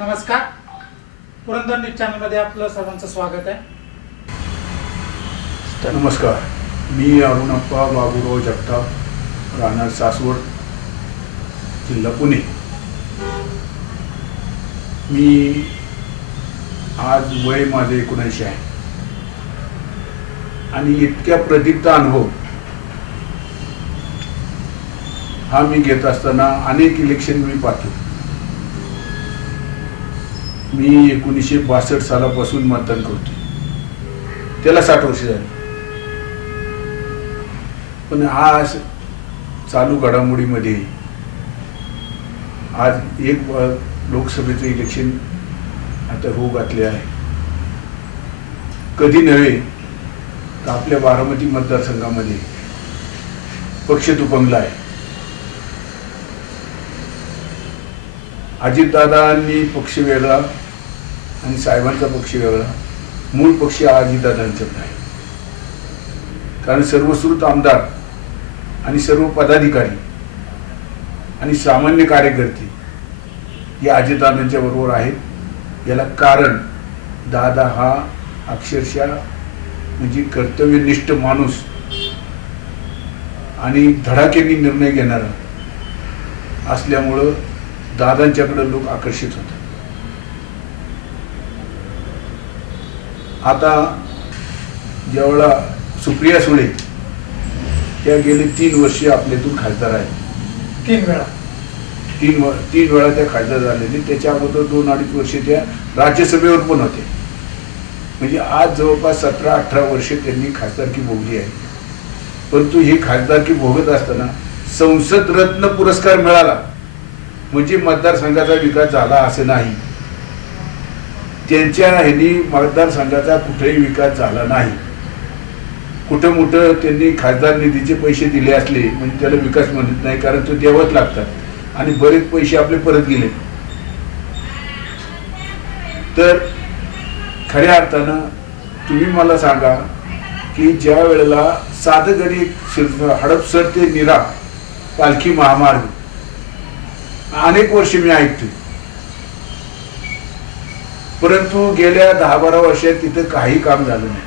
नमस्कार. पुरंदर न्यूज चॅनलमध्ये आपलं सर्वांचं स्वागत आहे. नमस्कार. मी अरुणप्पा बाबूराव जगताप राहणार सासवड जिल्हा पुणे. मी आज वय माझे एकोणऐंशी आहे. आणि इतक्या प्रदीप्त अनुभव हा मी घेत असताना अनेक इलेक्शन मी पाहतो. मी एकोणीसशे बासष्ट सालापासून मतदान करतो त्याला साठ वर्ष झाली. पण आज चालू घडामोडीमध्ये आज एक लोकसभेचं इलेक्शन आता होऊ घातले आहे. कधी नव्हे तर आपल्या बारामती मतदारसंघामध्ये पक्ष तुपंगला आहे. अजितदादांनी पक्ष वेगळा आणि साहेबांचा पक्ष वेगळा. मूळ पक्ष अजितदादांचाच आहे कारण सर्वश्रुत आमदार आणि सर्व पदाधिकारी आणि सामान्य कार्यकर्ते हे अजितदादांच्या बरोबर आहेत. याला कारण दादा हा अक्षरशः म्हणजे कर्तव्यनिष्ठ माणूस आणि धडाक्याने निर्णय घेणारा असल्यामुळं दादांच्याकडं लोक आकर्षित होतात. आता ज्यावेळा सुप्रिया सुळे त्या गेले तीन वर्षे आपल्यातून खासदार आहेत. तीन वेळा. तीन व- तीन वेळा त्या खासदार झालेले. त्याच्या अगोदर दोन अडीच वर्षे त्या राज्यसभेवर पण होते. म्हणजे आज जवळपास सतरा अठरा वर्षे त्यांनी खासदारकी भोगली आहे. परंतु ही खासदारकी भोगत असताना संसद रत्न पुरस्कार मिळाला. म्हणजे मतदारसंघाचा विकास झाला असं नाही. त्यांच्या ह्यांनी मतदारसंघाचा कुठेही विकास झाला नाही. कुठं मोठं त्यांनी खासदार निधीचे पैसे दिले असले म्हणजे त्याला विकास म्हणत नाही कारण तो द्यावंच लागतात. आणि बरेच पैसे आपले परत गेले. तर खऱ्या अर्थानं तुम्ही मला सांगा की ज्या वेळेला साधं गडी शिर- हडपसर ते निरा पालखी महामार्ग अनेक वर्ष मी ऐकतोय. परंतु गेल्या दहा बारा वर्षात तिथं काही काम झालं नाही.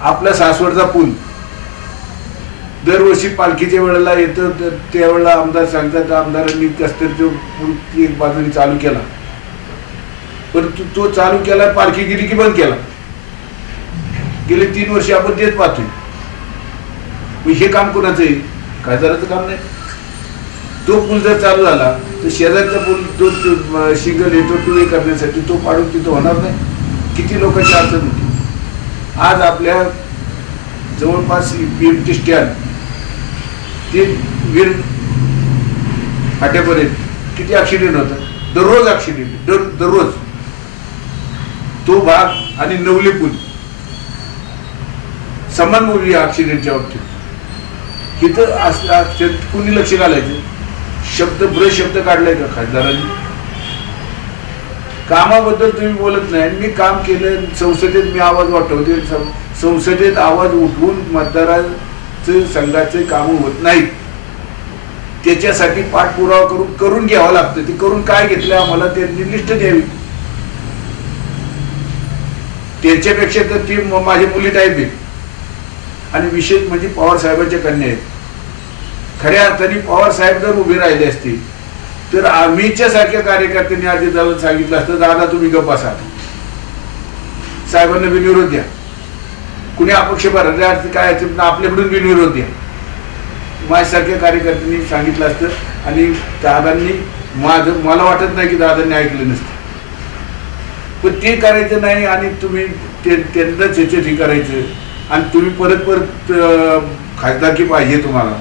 आपला सासवडचा पूल. दरवर्षी पालखीच्या वेळेला येतं तर त्यावेळेला आमदार सांगतात आमदारांनी कस तो पूल एक बाजूने चालू केला. परंतु तो चालू केला पालखी गेली की बंद केला. गेले तीन वर्ष आपण तेच पाहतोय. हे काम कोणाचं आहे? खासदाराचं काम नाही. तो पूल जर चालू झाला तर शेजारचा पूल तो तो, शिंगल येतो टुळे करण्यासाठी तो पाडून तिथं होणार नाही. किती लोकांची अडचण होती. आज आपल्या जवळपास पी एम टी स्टँड ते वीर फाट्यापर्यंत किती ॲक्सिडेंट होतात? दररोज ॲक्सिडेंट दर दररोज. तो भाग आणि नवली पूल समान मुली ॲक्सिडेंटच्या बाबतीत. तिथं असं कुणी लक्ष घालायचं? शब्द ब्र शब्द काढलाय का खासदारांनी? कामाबद्दल तुम्ही बोलत नाही. मी काम केलं संसदेत मी आवाज वाटवते. सं- संसदेत आवाज उठवून मतदाराचं संघाचे काम होत नाहीत त्याच्यासाठी पाठपुरावा करून करून घ्यावं लागतं. ते करून काय घेतलं आम्हाला? त्यांनी लिस्ट द्यावी. त्याच्यापेक्षा तर ती माझी मुली टाईप आहे. आणि विशेष म्हणजे पवार साहेबांच्या कन्या आहेत. खऱ्या अर्थाने पवार साहेब जर उभे राहिले असते तर आम्हीच्या सारख्या कार्यकर्त्यांनी आधी जाऊन सांगितलं असतं दादा तुम्ही गप्प असा साहेबांना बिनविरोध द्या. कुणी अपक्ष भरले अर्थ काय असेल आपल्याकडून बिनविरोध द्या. माझ्यासारख्या कार्यकर्त्यांनी सांगितलं असतं आणि दादांनी माझं मला वाटत नाही की दादांनी ऐकलं नसतं. पण ते करायचं नाही आणि तुम्ही ते त्यांनाच ह्याच्यात हे करायचं. आणि तुम्ही परत परत खासदारकी पाहिजे तुम्हाला.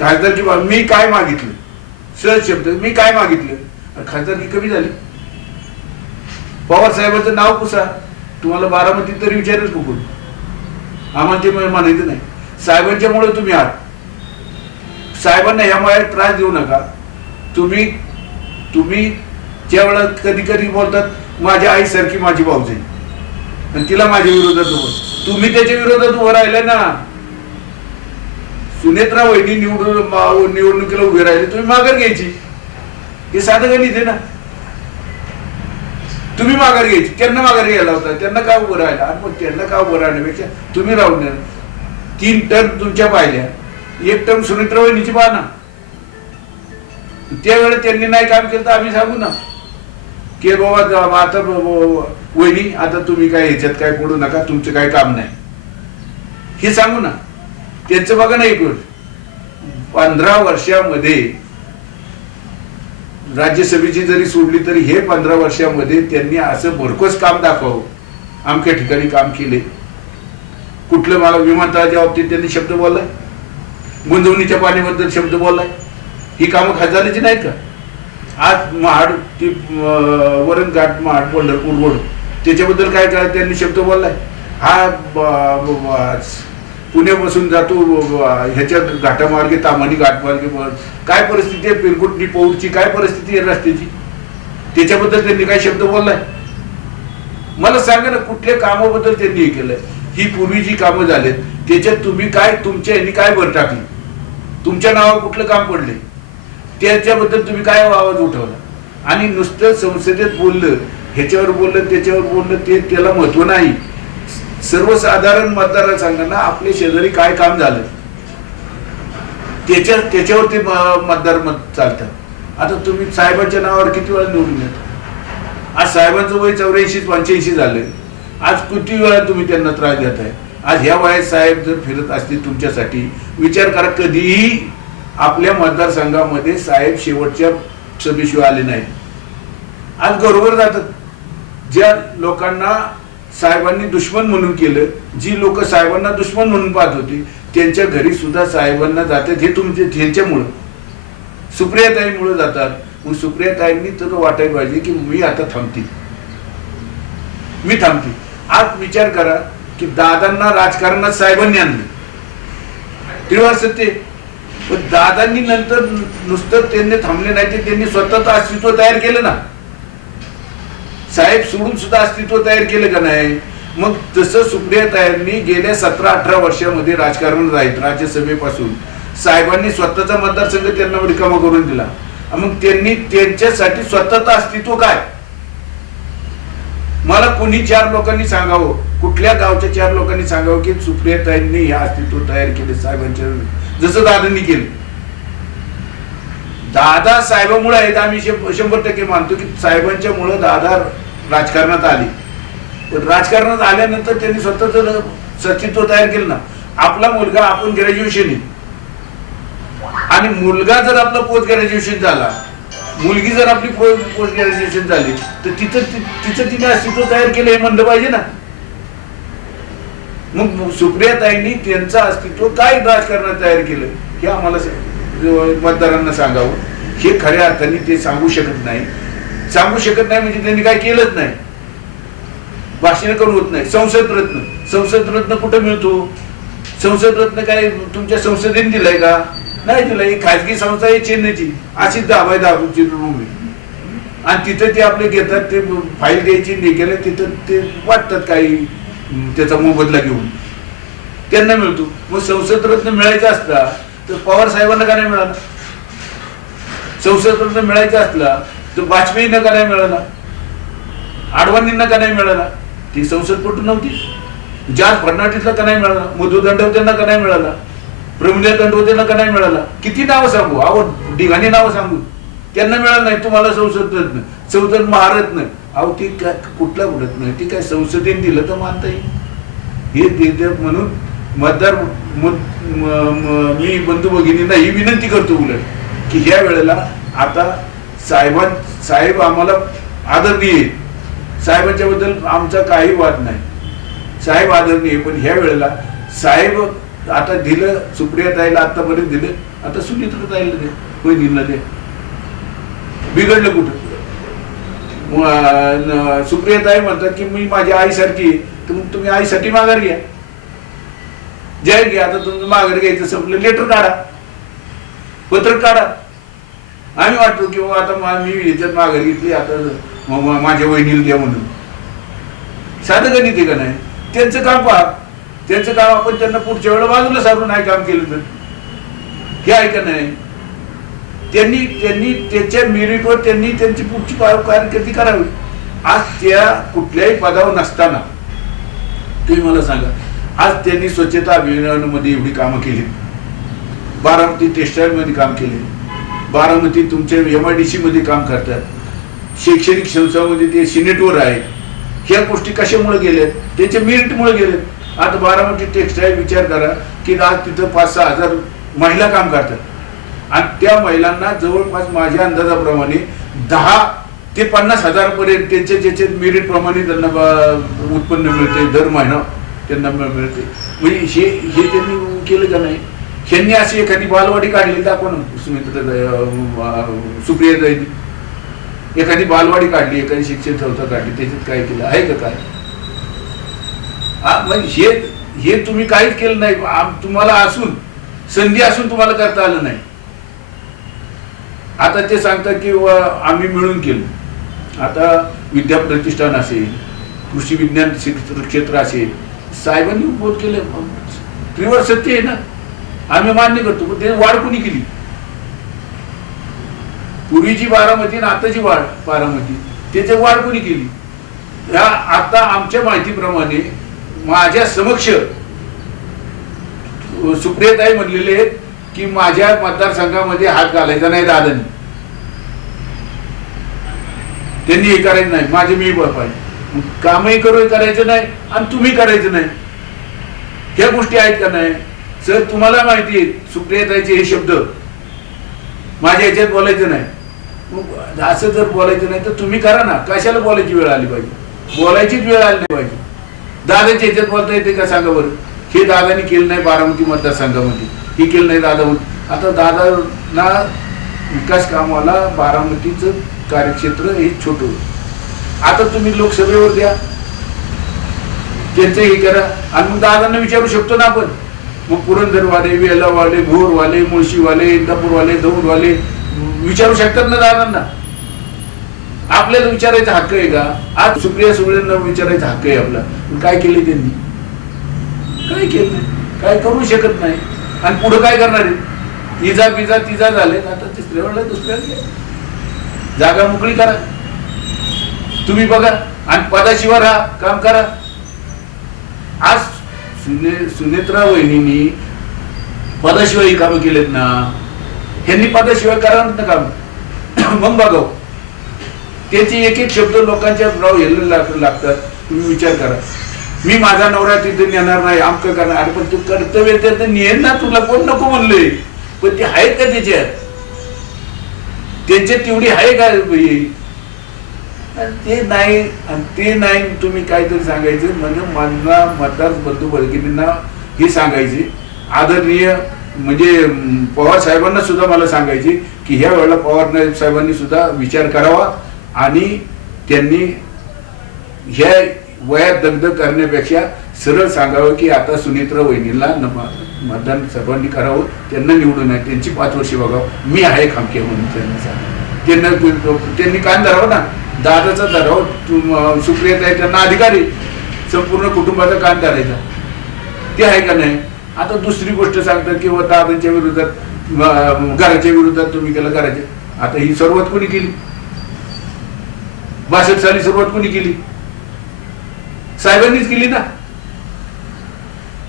खासदारकी मी काय मागितलं? सहज शब्द मी काय मागितलं? खासदारकी कमी झाली. पवार नाव पुसा. तुम्हाला बारामतीत तरी विचारच कुठून आम्हाला ते म्हणायचं नाही. साहेबांच्यामुळे तुम्ही आहात. साहेबांना ह्या वयात त्रास देऊ नका. तुम्ही तुम्ही ज्या वेळा कधी कधी बोलतात माझ्या आईसारखी माझी भाऊजाई आणि तिला माझ्या विरोधात उभं तुम्ही त्याच्या विरोधात उभं राहिले ना. सुनेत्रा वहिनी निवडून निवडणुकीला उभी राहिली तुम्ही माघार घ्यायची. हे साधं गणित आहे ना. तुम्ही माघार घ्यायची. त्यांना माघार घ्यायला होता त्यांना का उभं राहिला? आणि मग त्यांना का उभं राहण्यापेक्षा तुम्ही राहून तीन टर्म तुमच्या पाहिल्या. एक टर्म सुनित्रा वहिनीची पाहा ना त्यावेळेस त्यांनी नाही काम केलं तर आम्ही सांगू ना. की बाबा जा- आता वहिनी आता तुम्ही काय ह्याच्यात काय पडू नका. तुमचं काय काम नाही. हे सांगू ना. त्यांचं बघा नाही पंधरा वर्षामध्ये राज्यसभेची जरी सोडली तरी हे पंधरा वर्षामध्ये त्यांनी असं भरकोच काम दाखवावं. आमच्या ठिकाणी काम केले. कुठलं मला विमानतळाच्या बाबतीत त्यांनी शब्द बोललाय? गुंजवणीच्या पाण्याबद्दल शब्द बोललाय? ही कामं खजानाची नाहीत का? आज महाड ती वरण घाट महाड पंढरपूर रोड त्याच्याबद्दल काय काय त्यांनी शब्द बोललाय? हा पुण्यापासून जातो ह्याच्या घाटामार्गे तामानी घाटमार्गे काय परिस्थिती आहे? पिरकुटनी पौडची काय परिस्थिती आहे रस्त्याची? त्याच्याबद्दल त्यांनी काय शब्द बोललाय? मला सांगा ना कुठल्या कामाबद्दल त्यांनी हे केलंय? ही पूर्वी जी कामं झालेत त्याच्यात तुम्ही काय तुमच्या यांनी काय भर टाकली? तुमच्या नावावर कुठलं काम पडले? त्याच्याबद्दल तुम्ही काय आवाज उठवला? आणि नुसतं संसदेत बोललं ह्याच्यावर बोललं त्याच्यावर बोललं ते त्याला महत्त्व नाही. सर्वसाधारण मतदारांना आपले शेजारी काय काम झालं? त्याच्या त्याच्यावरती मतदार मत चालतात. आता तुम्ही साहेबांच्या नावावर किती वेळा निवडून येत? आज साहेबांचं वय चौऱ्याऐंशी पंच्याऐंशी झालंय. आज किती वेळा तुम्ही त्यांना त्रास देत आहे आज ह्या वयात साहेब जर फिरत असतील तुमच्यासाठी विचार करा कधीही आपल्या मतदारसंघामध्ये साहेब शेवटच्या सभेशिवाय आले नाही आज घरोघर जातात. ज्या लोकांना साहेबांनी दुश्मन म्हणून केलं. जी लोक साहेबांना दुश्मन म्हणून पाहत होती त्यांच्या घरी सुद्धा साहेबांना जातात. हे तुमचे त्यांच्यामुळं सुप्रियाताईमुळं जातात. मग सुप्रियाताईंनी तर वाटायला पाहिजे की मी आता थांबते. मी थांबते. आज विचार करा की दादांना राजकारणात साहेबांनी आणले. तेव्हा सत्य दादांनी नंतर नुसतं त्यांनी थांबले नाही ते त्यांनी स्वतःच अस्तित्व तयार केलं ना. साहेब सोडून सुद्धा अस्तित्व तयार केलं का नाही? मग तसं सुप्रिया ताईंनी गेल्या सतरा अठरा वर्षामध्ये राजकारण राहील राज्यसभेपासून. साहेबांनी स्वतःचा मतदारसंघ त्यांना रिकामा करून दिला. मग त्यांनी त्यांच्यासाठी स्वतःचं अस्तित्व काय? मला कोणी चार लोकांनी सांगावं? कुठल्या गावच्या चार लोकांनी सांगावं की सुप्रिया ताईंनी हे अस्तित्व तयार केले साहेबांच्या जसं दादांनी केलं? दादा साहेबामुळे आहेत आम्ही शंभर टक्के मानतो की साहेबांच्या मुळे दादा राजकारणात आली. पण राजकारणात आल्यानंतर त्यांनी स्वतःच सचित्व तयार केलं ना. आपला मुलगा आपण ग्रॅज्युएशन आणि मुलगा जर आपला पोस्ट ग्रॅज्युएशन झाला मुलगी जर आपली पोस्ट ग्रॅज्युएशन झाली तर तिचं तिचं तिने अस्तित्व तयार केलं हे म्हणलं पाहिजे ना. मग सुप्रियाताईंनी त्यांचं अस्तित्व काय राजकारणात तयार केलं हे आम्हाला मतदारांना सांगावं. हे खऱ्या अर्थाने ते सांगू शकत नाही. सांगू शकत नाही म्हणजे त्यांनी काय केलंच नाही. भाषण करून होत नाही. संसद रत्न. संसद रत्न कुठं मिळतो? संसद रत्न काय तुमच्या संसदेने दिलाय का? नाही दिलाय. खाजगी संस्था आहे चेन्नईची. अशीच दाबाय दाबूची भूमी. आणि तिथं ते आपले घेतात ते फाईल द्यायची नाही तिथं ते वाटतात काही त्याचा मोबदला घेऊन. त्यांना मिळतो. मग संसद रत्न मिळायचा असला तर पवार साहेबांना का नाही मिळाला? संसद रत्न मिळायचा असला तर वाजपेयींना का नाही मिळाला? आडवाणींना का नाही मिळाला? ती संसदपटू नव्हती. जॉर्ज फर्नांडिसला का नाही मिळाला? मधु दंडवतेंना का नाही मिळाला? प्रमिला दंडवतेंना का नाही मिळाला? किती नावं सांगू? अहो ढिगाणी नावं सांगू? त्यांना मिळालं नाही. तुम्हाला संसद रत्न संसद महारत्न अहो ती काय कुठला रत्न ती काय संसदेने दिलं तर मानता येईल. हे म्हणून मतदार म- मी बंधू भगिनींना ही विनंती करतो उलट की ह्या वेळेला आता साहेबां साहेब आम्हाला आदरणीय साहेबांच्या बद्दल आमचा काही वाद नाही. साहेब आदरणीय पण ह्या वेळेला साहेब आता दिलं सुप्रिया ताईला आतापर्यंत दिलं आता सुनित्र ताईला दे बहिणींना दे. बिघडलं कुठं? सुप्रिया ताई म्हणतात की मी माझ्या आईसारखी तर मग तुम्ही आईसाठी माघार घ्या. जय घ्या आता तुमचं माघार घ्यायचं संपलं लेटर काढा. पत्र काढा. आम्ही वाटतो की बाबा आता मी याच्यात माघार घेतली आता माझ्या वहिनीला द्या म्हणून. साधं गणित आहे का नाही? त्यांचं काम पहा. त्यांचं काम आपण त्यांना पुढच्या वेळेला बाजूला सारून नाही काम केलं तर. हे आहे का नाही? त्यांनी त्यांनी त्याच्या मेरिटवर त्यांनी त्यांची पुढची कारकिर्दी करावी. आज त्या कुठल्याही पदावर नसताना तुम्ही मला सांगा आज त्यांनी स्वच्छता अभियानामध्ये एवढी कामं केली. बारामती टेक्स्टाईलमध्ये काम केले. बारामती तुमच्या एम आय डी सी मध्ये काम करतात. शैक्षणिक संस्थामध्ये म्हणजे ते सिनेटवर आहेत. ह्या गोष्टी कशामुळे गेल्यात? त्याच्या मेरिटमुळे गेलेत आता बारामती टेक्स्टाईल विचार करा की आज तिथं पाच सहा हजार महिला काम करतात. आणि त्या महिलांना जवळपास माझ्या अंदाजाप्रमाणे दहा ते पन्नास हजारपर्यंत त्यांच्या ज्याच्या मेरिटप्रमाणे त्यांना उत्पन्न मिळते दर महिना त्यांना मिळते म्हणजे हे हे त्यांनी केलं का नाही? ह्यांनी अशी एखादी बालवाडी काढली तर आपण सुमित्रा सुप्रिया एखादी बालवाडी काढली एखादी शिक्षण संस्था काढली त्याच्यात काय केलं? आहे का काय? म्हणजे हे हे तुम्ही काहीच केलं नाही. तुम्हाला असून संधी असून तुम्हाला करता आलं नाही. आता ते सांगतात की आम्ही मिळून केलं. आता विद्या प्रतिष्ठान असेल कृषी विज्ञान क्षेत्र असेल साहेबांनी बोध केलं. त्रिवर सत्य आहे ना? आम्ही मान्य करतो पण त्याने वाढ कुणी केली? पूर्वीची बारामती आणि आताची वाढ बारामती त्याची वाढ कुणी केली? ह्या आता आमच्या माहितीप्रमाणे माझ्या समक्ष सुप्रियताई म्हणलेले आहेत की माझ्या मतदारसंघामध्ये हात घालायचा नाही दादानी. त्यांनी हे करायचं नाही. माझे मी पाहिजे कामही करू करायचं नाही आणि तुम्ही करायचं नाही. ह्या गोष्टी आहेत का नाही? सर तुम्हाला माहिती आहे हे शब्द माझ्या याच्यात बोलायचं नाही. मग असं जर बोलायचं नाही तर तुम्ही करा ना. कशाला बोलायची वेळ आली पाहिजे? बोलायचीच वेळ आली नाही पाहिजे. दादाच्या ह्याच्यात बोलता येते का सांगा बरं? हे दादाने केलं नाही बारामती मतदारसंघामध्ये. हे केलं नाही दादा आता दादांना विकास कामाला बारामतीचं कार्यक्षेत्र हे छोट आता तुम्ही लोकसभेवर द्या. त्यांचं हे करा. आणि मग दादांना विचारू शकतो ना आपण. मग पुरंदरवाले वेलावाले भोरवाले मुळशीवाले इंदापूरवाले दौडवाले विचारू शकतात ना दादांना? आपल्याला विचारायचा हक्क आहे का? आज सुप्रिया सुळेंना विचारायचा हक्क आहे आपला. काय केले त्यांनी? काय केलं नाही. काय करू शकत नाही. आणि पुढे काय करणार आहे? इजा बिजा तिजा झाले आता तिसऱ्या वेळेला दुसऱ्या जागा मोकळी करा. तुम्ही बघा. आणि पदाशिवाय राहा. काम करा. आज सुने सुनेत्रा वहिनी पदाशिवाय कामं केलेत ना. ह्यांनी पदाशिवाय करावं ना काम. मग बघाव हो. त्याचे एक एक शब्द लोकांच्या राव यायला लाग- लागतात. तुम्ही विचार करा. मी माझा नवरा तिथे नेणार नाही आमकं करणार. अरे पण तू कर्तव्य तर नेन ना तुला. कोण नको म्हणले? पण ते आहेत का त्याच्यात? त्यांच्यात तेवढी आहे का ते नाही आणि ते नाही तुम्ही काहीतरी सांगायचं म्हणजे मला मतदार बंधू भगिनींना हे सांगायचे. आदरणीय म्हणजे पवार साहेबांना सुद्धा मला सांगायचे की ह्या वेळेला पवार साहेबांनी सुद्धा विचार करावा आणि त्यांनी ह्या वयात दग्ध करण्यापेक्षा सरळ सांगावं की आता सुनित्रा वहिनीला मतदान सर्वांनी करावं त्यांना निवडून आहे त्यांची पाच वर्षे बघावं. मी आहे खामके म्हणून त्यांना सांग त्यांना त्यांनी काय धरावं ना. दादाचा दराव तुम- सुप्रियता त्यांना अधिकारी संपूर्ण कुटुंबाचा काम करायचा. ते आहे का नाही? आता दुसरी गोष्ट सांगतात किंवा हो, दादांच्या विरोधात घराच्या विरोधात तुम्ही केलं करायचे. आता ही सुरुवात कोणी केली? बासष्ट साली सुरुवात कोणी केली? साहेबांनीच केली ना?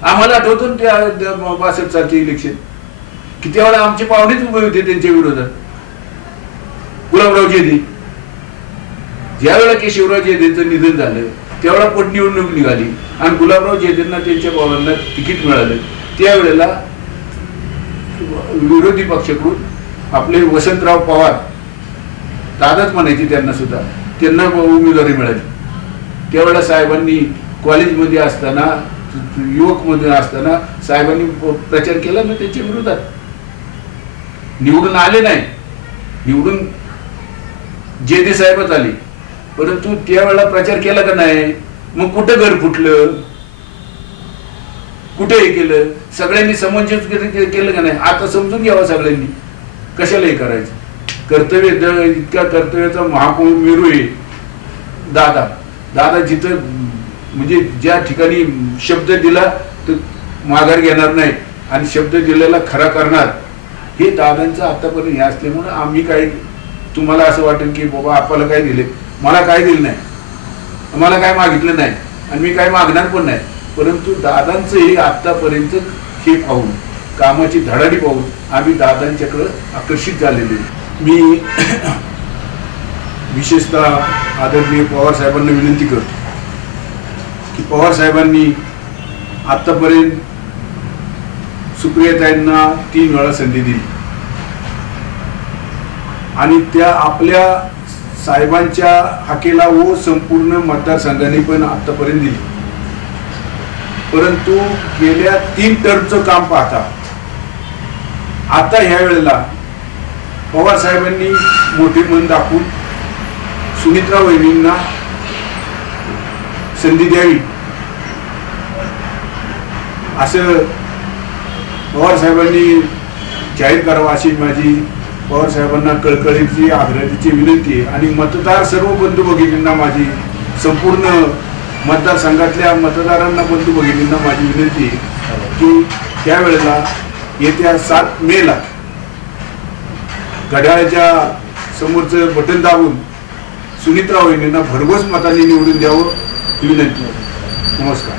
आम्हाला आठवतो ना त्या त्या बासष्ट सालचे इलेक्शन किती वेळा आमचे पाहुणेच उभे होते त्यांच्या विरोधात. गुलाबराव जेदी ज्यावेळेला की शिवराज जेदेचं निधन झालं तेवढा पोटनिवडणूक निघाली आणि गुलाबराव जेदेंना त्यांच्या भावांना तिकीट मिळालं. त्यावेळेला विरोधी पक्षाकडून आपले वसंतराव पवार दादाच म्हणायचे त्यांना सुद्धा त्यांना उमेदवारी मिळाली. त्यावेळेला साहेबांनी कॉलेजमध्ये असताना युवकमध्ये असताना साहेबांनी प्रचार केला ना त्याच्या विरोधात. निवडून आले नाही. निवडून जे दे साहेबच आले. परंतु त्यावेळेला प्रचार केला का नाही? मग कुठं घर फुटलं? कुठे हे केलं? सगळ्यांनी समंजस केलं का नाही? आता समजून घ्यावं सगळ्यांनी. कशाला हे करायचं? कर्तव्य द- इतका कर्तव्याचा महापौर मेरू आहे. दादा दादा जिथं म्हणजे ज्या ठिकाणी शब्द दिला तर माघार घेणार नाही. आणि शब्द दिलेला खरा करणार. हे दादांचं आतापर्यंत हे असल्यामुळे आम्ही काही तुम्हाला असं वाटेल की बाबा आपल्याला काय दिले? मला काय दिलं नाही. मला काय मागितलं नाही. आणि मी काय मागणार पण नाही. परंतु दादांचंही आत्तापर्यंत आतापर्यंत हे पाहून कामाची धडाडी पाहून आम्ही दादांच्याकडं आकर्षित झालेले मी विशेषतः आदरणीय पवार साहेबांना विनंती करतो की पवार साहेबांनी आतापर्यंत सुप्रियाताईंना तीन वेळा संधी दिली. आणि त्या आपल्या साहेबांच्या हाकेला व संपूर्ण मतदारसंघाने पण आतापर्यंत दिली. परंतु गेल्या तीन टर्मचं काम पाहता आता ह्या वेळेला पवार साहेबांनी मोठे मन दाखवून सुमित्रा वहिनींना संधी द्यावी. असं पवार साहेबांनी जाहीर करावं अशी माझी पवार साहेबांना कळकळीची आग्रहाची विनंती आहे. आणि मतदार सर्व बंधू भगिनींना माझी संपूर्ण मतदारसंघातल्या मतदारांना बंधू भगिनींना माझी विनंती की त्यावेळेला येत्या सात मेला घड्याळाच्या समोरचं बटन दाबून सुनीतराव वहिनींना भरघोस मताने निवडून द्यावं ही विनंती नमस्कार.